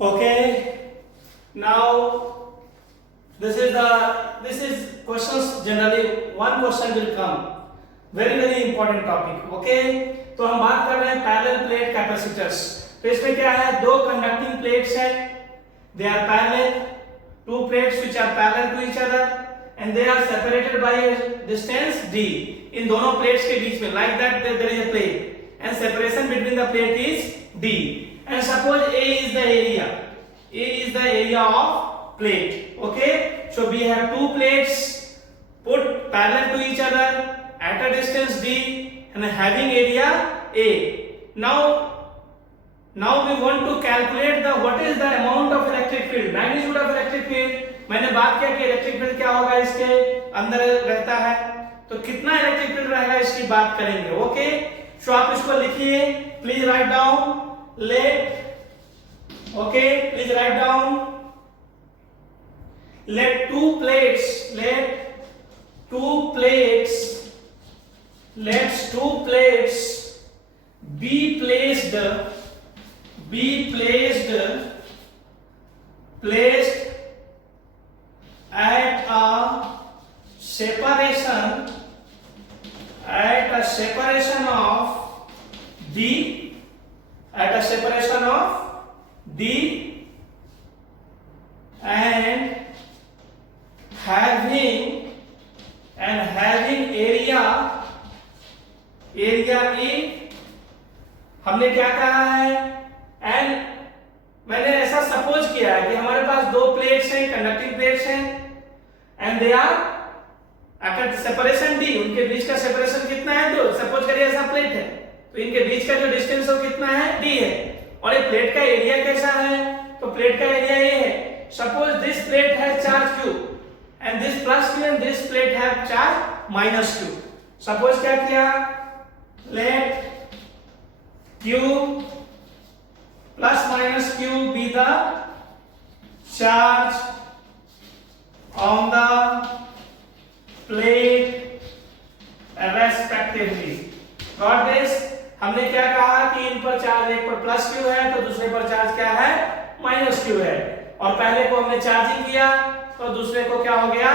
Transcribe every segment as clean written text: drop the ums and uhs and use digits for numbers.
Okay, now this is questions. Generally one question will come, very important topic. Okay, तो हम बात कर रहे हैं पैरेलल प्लेट कैपेसिटर्स। तो इसमें क्या है, दो कंडक्टिंग प्लेट्स हैं, they are parallel, two plates which are parallel to each other and they are separated by a distance d. इन दोनों प्लेट्स के बीच में like that there is a plate and separation between the plate is d. And suppose A is the area. A is the area of plate. Okay, so we have two plates put parallel to each other at a distance d and having area A. Now we want to calculate the what is the amount of electric field, magnitude of electric field. मैंने बात किया कि electric field क्या होगा, इसके अंदर रहता है, तो कितना इलेक्ट्रिक फील्ड रहेगा इसकी बात करेंगे. ओके, सो आप इसको लिखिए, please write down. Please write down. Let two plates be placed at a separation of D and having area A. हमने क्या कहा है, एंड मैंने ऐसा सपोज किया है कि हमारे पास दो प्लेट्स हैं, कंडक्टिंग प्लेट्स हैं, and they are at separation D. उनके बीच का सेपरेशन कितना है, तो सपोज करिए ऐसा प्लेट है, तो इनके बीच का जो डिस्टेंस है कितना है, D है. और ये प्लेट का एरिया कैसा है, तो प्लेट का एरिया ये है. सपोज दिस प्लेट है charge Q and this plus Q and this plate है चार्ज माइनस Q. सपोज क्या किया, late Q plus minus Q be the charge on the plate respectively. Got this? हमने क्या कहा कि इन पर चार्ज एक पर प्लस Q है तो दूसरे पर चार्ज क्या है, माइनस Q है. और पहले को हमने चार्जिंग किया तो दूसरे को क्या हो गया,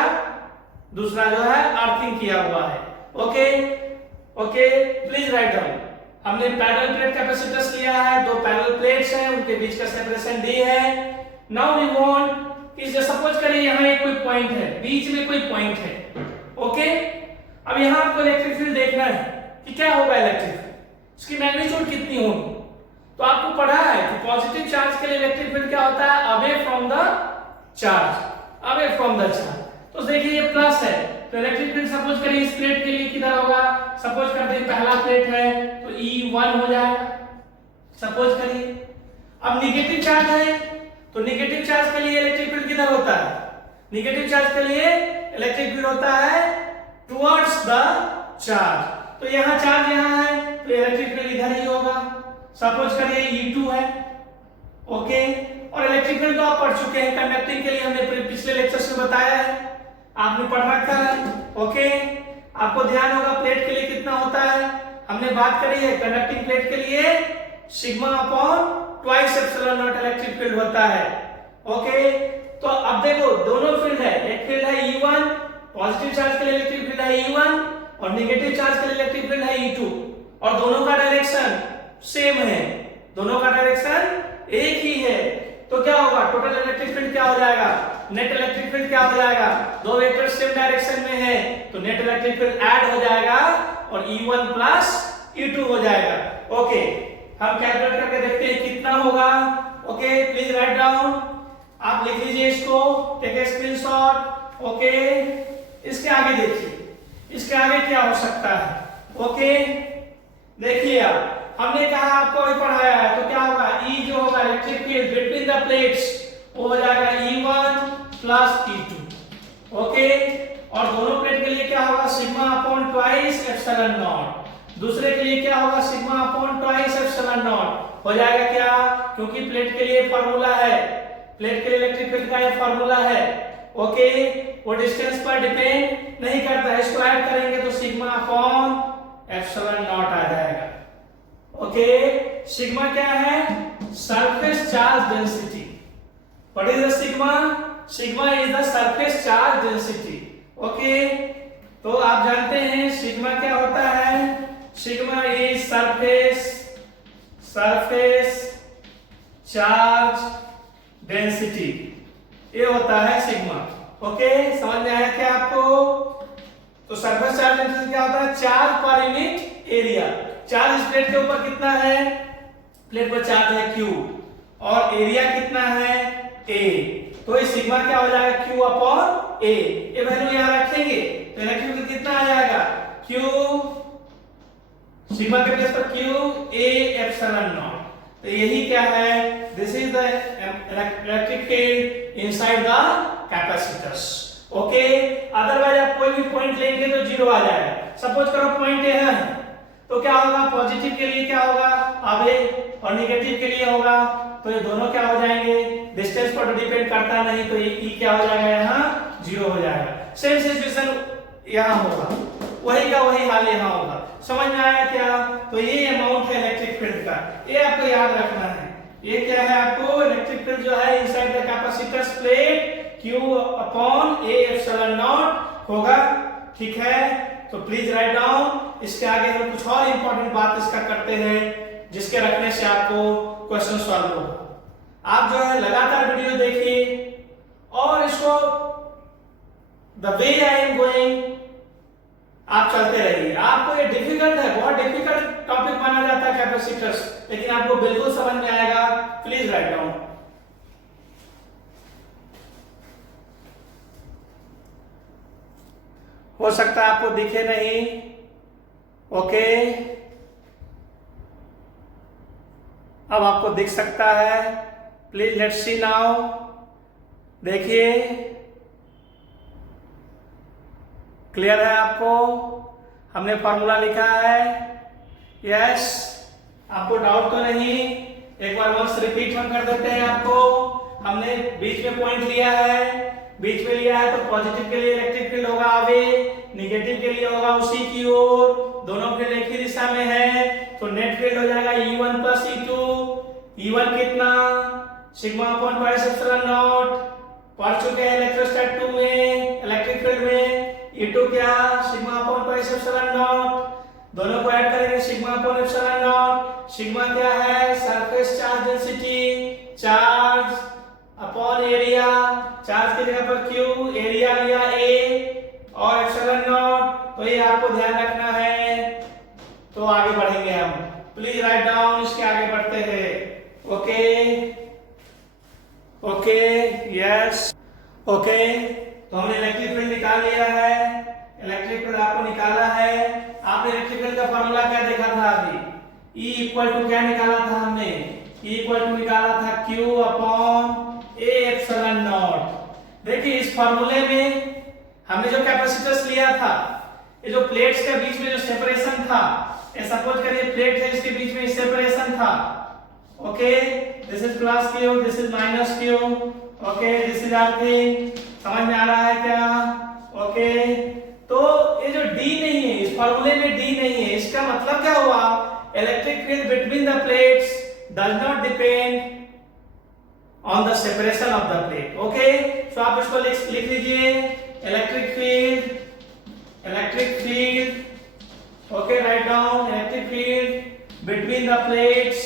दूसरा जो है अर्थिंग किया हुआ है. Okay, please write down. हमने पैरेलल प्लेट कैपेसिटर्स लिया है, दो पैरेलल प्लेट्स हैं, उनके बीच का सेपरेशन D है. नाउ वी वांट कि सपोज करिए यहाँ एक कोई पॉइंट है, बीच में कोई पॉइंट है. ओके, अब यहाँ आपको इलेक्ट्रिक फील्ड देखना है कि क्या होगा इलेक्ट्रिक फील्ड, इसकी मैग्नीट्यूड कितनी होगी. तो आपको पढ़ा है कि पॉजिटिव चार्ज के लिए इलेक्ट्रिक फील्ड क्या होता है, अवे फ्रॉम द चार्ज. तो देखिए ये प्लस है, तो इलेक्ट्रिक फील्ड सपोज करिए इस प्लेट के लिए किधर होगा, सपोज करते हैं पहला प्लेट है तो E1 हो जाएगा, सपोज करिए. अब निगेटिव चार्ज है तो निगेटिव चार्ज के लिए इलेक्ट्रिक फील्ड किधर होता है, निगेटिव चार्ज के लिए इलेक्ट्रिक फील्ड होता है टुवर्ड्स द चार्ज. तो यहाँ चार्ज यहाँ है तो इलेक्ट्रिक फील्ड इधर ही होगा. सपोज करिए E2 है. ओके, और इलेक्ट्रिक फील्ड तो आप पढ़ चुके हैं, कंडक्टिंग के लिए हमने पिछले लेक्चर्स में बताया है, आपने पढ़ रखा है. ओके, आपको ध्यान होगा प्लेट के लिए कितना होता है, हमने बात करी है कंडक्टिंग प्लेट के लिए sigma upon twice epsilon not electric field होता है. ओके, तो अब देखो दोनों फील्ड है, एक फील्ड है E1, पॉजिटिव चार्ज के लिए इलेक्ट्रिक फील्ड है E1 और नेगेटिव चार्ज के लिए इलेक्ट्रिक फील्ड है E2, और दोनों का डायरेक्शन सेम है, दोनों का डायरेक्शन एक ही है. तो क्या होगा, टोटल इलेक्ट्रिक फील्ड क्या हो जाएगा, नेट इलेक्ट्रिक फील्ड क्या हो जाएगा, दो वेक्टर सेम डायरेक्शन में है तो नेट इलेक्ट्रिक फील्ड ऐड हो जाएगा और E1 प्लस E2 हो जाएगा. ओके, हम कैलकुलेट करके देखते हैं कितना होगा. Okay, please write down. आप लिख लीजिए इसको, टेक ए स्क्रीनशॉट. ओके, इसके आगे देखिए, इसके आगे क्या हो सकता है. ओके, देखिए आप, हमने कहा आपको अभी पढ़ाया है, तो क्या होगा, E जो होगा electric field between the plates वो हो जाएगा E1 प्लस E2. ओके, और दोनों प्लेट के लिए क्या होगा, sigma upon twice epsilon not. दूसरे के लिए क्या होगा, sigma upon twice epsilon not हो जाएगा. क्या, क्योंकि प्लेट के लिए फार्मूला है, प्लेट के लिए इलेक्ट्रिक फील्ड का ये फार्मूला है. ओके, वो डिस्टेंस पर डिपेंड नहीं करता है, इसको ऐड करेंगे तो सिग्मा अपॉन एप्सिलॉन नॉट आ जाएगा. ओके, सिग्मा क्या है, surface charge density. What is the sigma? Sigma is the surface charge density. Okay, तो आप जानते हैं सिग्मा क्या होता है? Sigma is surface charge density, ये होता है सिग्मा। ओके, समझ में आया क्या आपको? तो सरफेस चार्ज डेंसिटी क्या होता है? Charge per unit area. Charge इस प्लेट के ऊपर कितना है? प्लेट पर चार्ज है Q और एरिया कितना है? A। तो ये सिग्मा क्या हो जाएगा? Q upon A। ये वैल्यू यहां रखेंगे तो इलेक्ट्रिक फील्ड कितना आ जाएगा? Q, सिग्मा के प्लेस पर Q A एप्सिलॉन नॉट। तो यही क्या है? This is the electric field inside the capacitors. Okay, otherwise आप कोई भी पॉइंट लेंगे तो जीरो आ जाएगा। सपोज करो पॉइंट ए है तो क्या होगा? पॉजिटिव के लिए क्या होगा? आवे, और नेगेटिव के लिए होगा तो ये दोनों क्या हो जाएंगे? डिस्टेंस पर डिपेंड करता नहीं, तो ये ई क्या हो जाएगा? यहाँ जीरो हो जाएगा। सेम सिचुएशन यहाँ होगा, वही का वही हाल यहाँ होगा। समझ में आया क्या? तो ये अमाउंट है इलेक्ट्रिक फील्ड का, ये आपको याद रखना है। ये क्या है आपको? इलेक्ट्रिक फील्ड जो है inside the capacitors plate Q upon A epsilon not होगा। ठीक है, तो प्लीज राइट डाउन। इसके आगे हम कुछ और इंपॉर्टेंट बात इसका करते हैं जिसके रखने से आपको क्वेश्चन सॉल्व होगा। आप जो है लगातार वीडियो देखिए और इसको the way I am going आप चलते रहिए। आपको ये डिफिकल्ट है, बहुत डिफिकल्ट टॉपिक माना जाता है कैपेसिटर्स, लेकिन आपको बिल्कुल समझ में आएगा। Please write down. हो सकता है आपको दिखे नहीं। ओके, अब आपको दिख सकता है। Please let's see now. देखिए, क्लियर है आपको? हमने फॉर्मूला लिखा है। यस, आपको डाउट तो नहीं? एक बार वंस रिपीट हम कर देते हैं आपको। हमने बीच में पॉइंट लिया है, बीच में लिया है तो पॉजिटिव के लिए इलेक्ट्रिक फील्ड होगा आवे, नेगेटिव के लिए होगा उसी की ओर, दोनों फील्ड एक ही दिशा में है तो नेट फील्ड हो जाएगा E1 प्लस E2। E1 कितना? Sigma upon pi epsilon not. पढ़ चुके हैं इलेक्ट्रोस्टैट 2 में, इलेक्ट्रिक फील्ड में। E2 क्या? Sigma upon pi epsilon not. दोनों को ऐड करेंगे, sigma upon epsilon not. Sigma क्या है? Surface charge density, charge upon area. Charge की जगह पर Q, एरिया लिया A और एप्सिलॉन नॉट। तो ये आपको ध्यान रखना है। तो आगे बढ़ेंगे हम। प्लीज राइट डाउन, इसके आगे बढ़ते हैं। Okay okay, yes, okay. तो हमने इलेक्ट्रिक फील्ड निकाल लिया है। इलेक्ट्रिक फील्ड आपको निकाला है। आपने इलेक्ट्रिक फील्ड का फॉर्मूला क्या देखा था अभी? E इक्वल टू क्या निकाला था हमने? E इक्वल टू निकाला था Q upon A epsilon not. देखिए इस फॉर्मूले में हमने जो कैपेसिटर्स लिया था, ये जो प्लेट्स के बीच में जो सेपरेशन था, ये सपोज करिए प्लेट है, इसके बीच में सेपरेशन था। Okay, this is plus Q, this is minus Q। Okay, this is earthing. समझ में आ रहा है क्या? ओके, तो ये जो D नहीं है, इस फॉर्मूले में D नहीं है, इसका मतलब क्या हुआ? Electric field between the plates does not depend on the separation of the plate. Okay, so आप इसको लिख लीजिए। Electric field, okay, write down electric field between the plates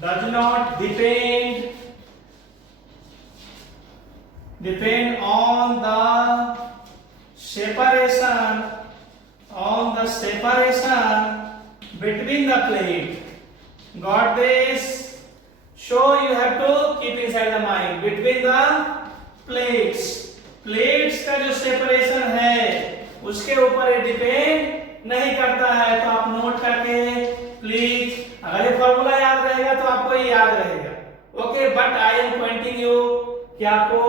does not depend on the separation between the plate. Got this? So you have to keep inside the mind between the plates. Plates का जो separation है उसके ऊपर ये depend नहीं करता है, तो आप नोट करके प्लीज, अगर ये फॉर्मूला याद रहेगा तो आपको ये याद रहेगा। Okay, but I am pointing you कि आपको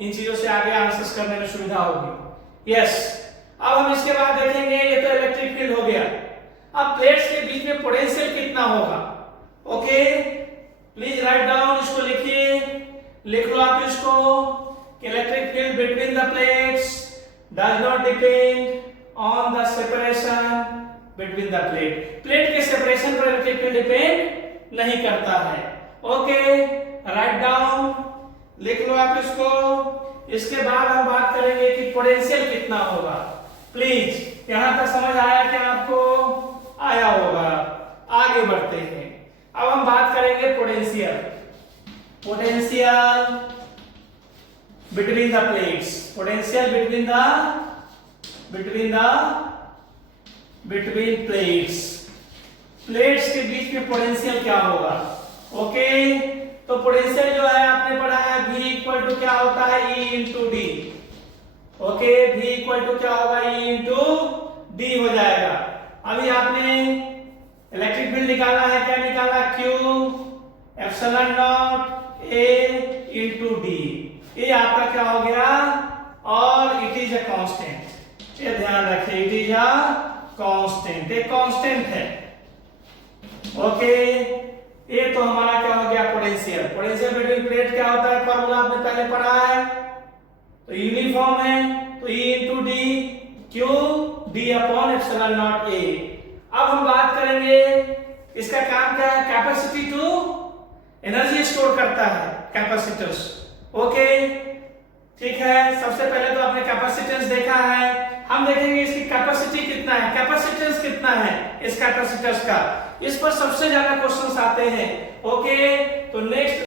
इन चीजों से आगे आंसर्स करने में सुविधा होगी। यस, अब हम इसके बाद देखेंगे, ये तो इलेक्ट्रिक फील्ड हो गया। अब प्लेट्स के बीच में पोटेंशियल कितना होगा? ओके, प्लीज राइट डाउन, इसको लिखिए, लिख लो आप इसको कि electric field between the plates does not depend on the separation between the plate. Plate के सेपरेशन पर इलेक्ट्रिक फील्ड डिपेंड नहीं करता है। ओके, राइट डाउन, लिख लो आप इसको। इसके बाद हम बात करेंगे कि पोटेंशियल कितना होगा। प्लीज यहां तक समझ आया कि आपको आया होगा। आगे बढ़ते हैं, अब हम बात करेंगे potential. Potential between the plates, potential between plates. Plates के बीच में पोटेंशियल क्या होगा? ओके, तो पोटेंशियल जो है आपने पढ़ा है V इक्वल टू क्या होता है, E into d. Okay, V equal to क्या होगा, E इंटू डी हो जाएगा। अभी आपने इलेक्ट्रिक फील्ड निकाला है, क्या निकाला, Q epsilon not A into D. ये आपका क्या हो गया, और इट इज अ कांस्टेंट। ये ध्यान रखिए, इट इज अ कांस्टेंट, एक कांस्टेंट है। ओके, ये तो हमारा क्या हो गया, पोटेंशियल। पोटेंशियल बिटवीन प्लेट क्या होता है, फॉर्मूला आपने पहले पढ़ा है, तो यूनिफॉर्म है, तो E into D, Q D upon epsilon not A। अब हम बात करेंगे इसका काम क्या है, कैपेसिटी टू एनर्जी स्टोर करता है, कैपेसिटर्स। ओके, ठीक है। सबसे पहले तो आपने कैपेसिटेंस देखा है, हम देखेंगे इसकी कैपेसिटी कितना है, कैपेसिटेंस कितना है इस कैपेसिटर्स का। इस पर सबसे ज्यादा क्वेश्चंस आते हैं। ओके, तो नेक्स्ट